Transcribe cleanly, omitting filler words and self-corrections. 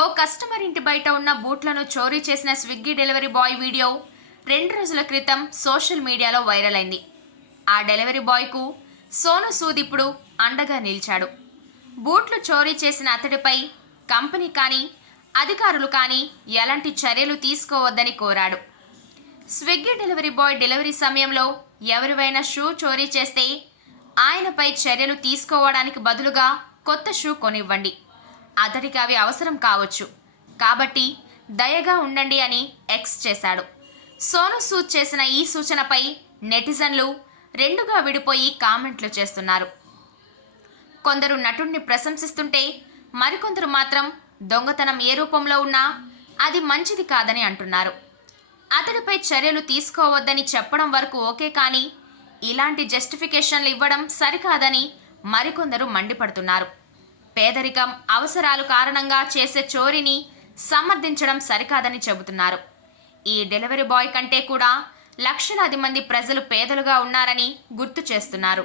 ఓ customer ఇంటి బయట ఉన్న బూట్లను చోరీ చేసిన స్విగ్గీ డెలివరీ బాయ్ వీడియో 2 రోజుల క్రితం సోషల్ మీడియాలో వైరల్ అయింది. ఆ డెలివరీ బాయ్కు సోను సూద్ ఇప్పుడు అండగా నిలిచాడు. బూట్లు చోరీ చేసిన అతడిపై కంపెనీ కానీ అధికారులు కానీ ఎలాంటి చర్యలు తీసుకోవద్దని కోరాడు. స్విగ్గీ డెలివరీ బాయ్ డెలివరీ సమయంలో ఎవరివైనా షూ చోరీ చేస్తే ఆయనపై చర్యలు తీసుకోవడానికి బదులుగా కొత్త షూ కొనివ్వండి. అతడికి అవి అవసరం కావచ్చు, కాబట్టి దయగా ఉండండి అని ఎక్స్ చేశాడు. సోను సూద్ చేసిన ఈ సూచనపై నెటిజన్లు రెండుగా విడిపోయి కామెంట్లు చేస్తున్నారు. కొందరు నటుడిని ప్రశంసిస్తుంటే మరికొందరు మాత్రం దొంగతనం ఏ రూపంలో ఉన్నా అది మంచిది కాదని అంటున్నారు. అతడిపై చర్యలు తీసుకోవద్దని చెప్పడం వరకు ఓకే, కానీ ఇలాంటి జస్టిఫికేషన్లు ఇవ్వడం సరికాదని మరికొందరు మండిపడుతున్నారు. పేదరికం, అవసరాలు కారణంగా చేసే చోరీని సమర్థించడం సరికాదని చెబుతున్నారు. ఈ డెలివరీ బాయ్ కంటే కూడా లక్షలాది మంది ప్రజలు పేదలుగా ఉన్నారని గుర్తు చేస్తున్నారు.